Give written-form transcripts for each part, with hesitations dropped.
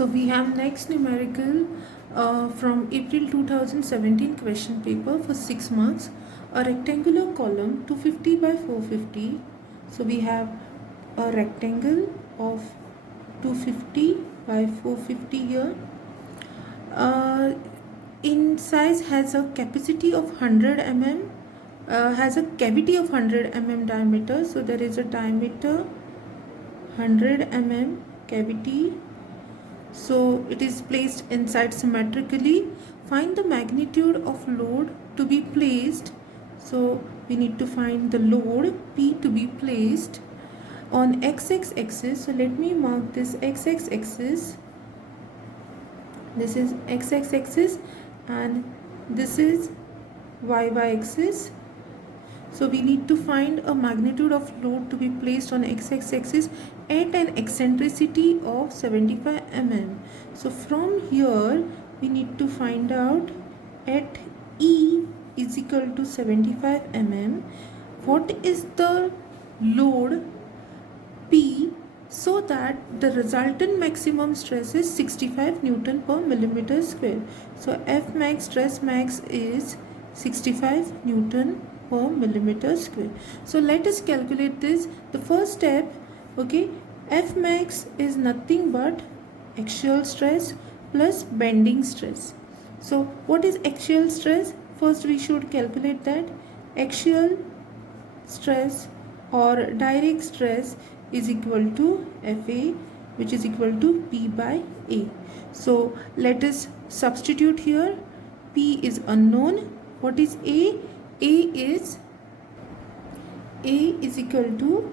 So we have next numerical from April 2017 question paper for 6 marks. A rectangular column 250 by 450. So we have a rectangle of 250 by 450 here. In size has a capacity of 100 mm, has a cavity of 100 mm diameter. So there is a diameter 100 mm cavity. So it is placed inside symmetrically. Find the magnitude of load to be placed. So we need to find the load P to be placed on XX axis. So let me mark this XX axis. This is XX axis and this is YY axis. So we need to find a magnitude of load to be placed on XX axis at an eccentricity of 75 mm. So from here we need to find out at E is equal to 75 mm what is the load P, so that the resultant maximum stress is 65 Newton per millimeter square. So F max stress max is 65 Newton per millimeter square. So let us calculate this. The first step, okay, F max is nothing but axial stress plus bending stress. So what is axial stress? First we should calculate that. Axial stress or direct stress is equal to Fa, which is equal to P by A. So let us substitute here. P is unknown. What is A? A is equal to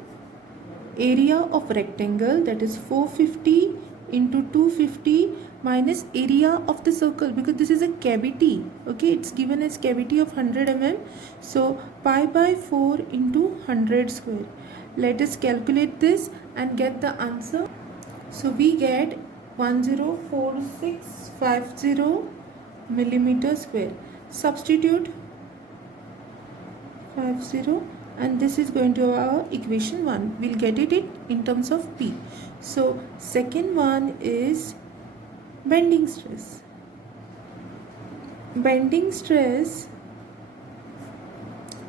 area of rectangle, that is 450 into 250 minus area of the circle, because this is a cavity. Okay, it's given as cavity of 100 mm. So pi by 4 into 100 square. Let us calculate this and get the answer. So we get 104650 millimeter square. Substitute 50 and this is going to our equation 1. We'll get it in terms of P. So second one is bending stress. Bending stress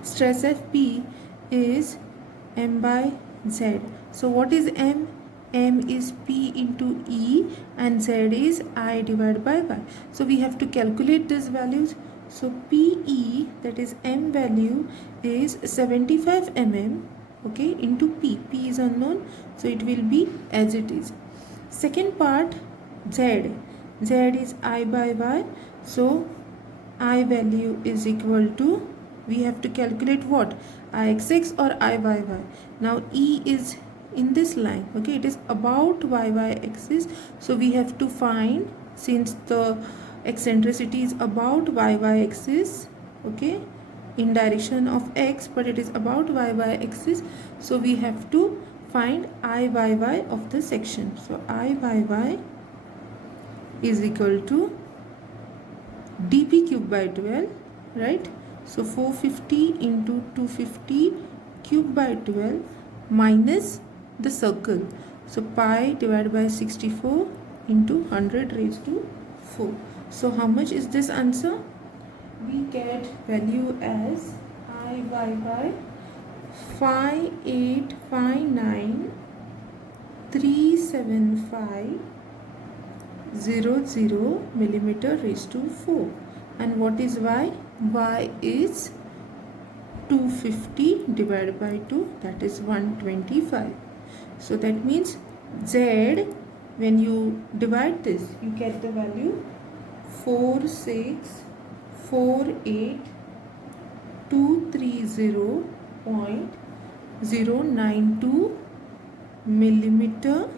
Fp is M by Z. So what is M? M is P into E and Z is I divided by Y. So we have to calculate these values. So PE, that is M value, is 75 mm, okay, into P. P is unknown, so it will be as it is. Second part, Z. Z is I by Y. So I value is equal to, we have to calculate what? IXX or IYY. Now E is in this line, okay, it is about YY axis. So we have to find, since the eccentricity is about YY axis, okay, in direction of X, but it is about YY axis. So we have to find IYY of the section. So IYY is equal to dp cube by 12, right? So 450 into 250 cube by 12 minus the circle. So pi divided by 64 into 100 raised to 4. So how much is this answer? We get value as IYY 5859,375 millimeter raised to 4. And what is Y? Y is 250 divided by 2, that is 125. So that means Z, when you divide this, you get the value 4648230.092 millimeter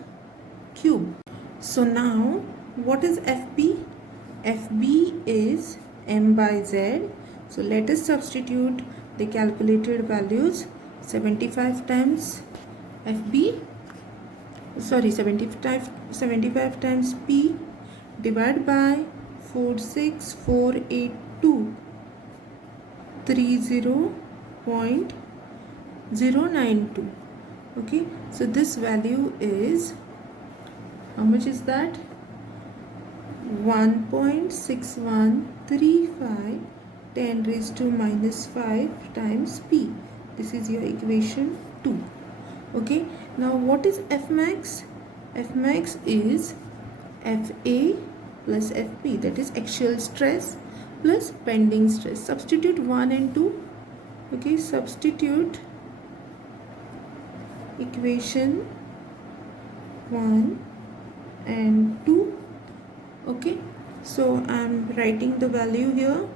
cube. So now what is FB? FB is M by Z. So let us substitute the calculated values. 75 times FB, sorry, 75 times P divided by 4648230.092. Okay, so this value is, how much is that? 1.6135 10 raised to minus 5 times P. This is your equation 2. Okay, now what is F max? F max is Fa plus Fp, that is axial stress plus bending stress. Substitute 1 and 2. Okay, substitute equation 1 and 2. Okay, so I'm writing the value here.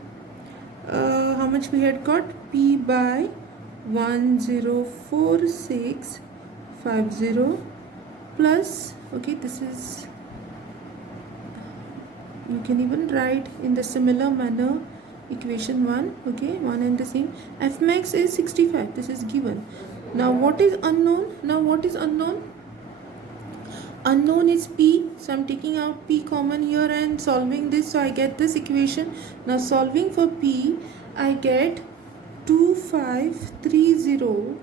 How much we had got? P by 104650 plus, okay, this is, you can even write in the similar manner equation 1. Okay, one and the same. F max is 65, this is given. Now what is unknown? Unknown is P, so I'm taking out P common here and solving this, so I get this equation. Now solving for P, I get 2530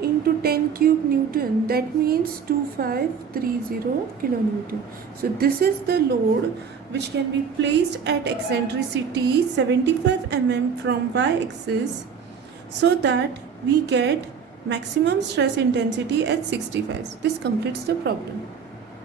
into 10 cube Newton, that means 2530 kilonewton. So this is the load which can be placed at eccentricity 75 mm from y-axis, so that we get maximum stress intensity at 65. This completes the problem.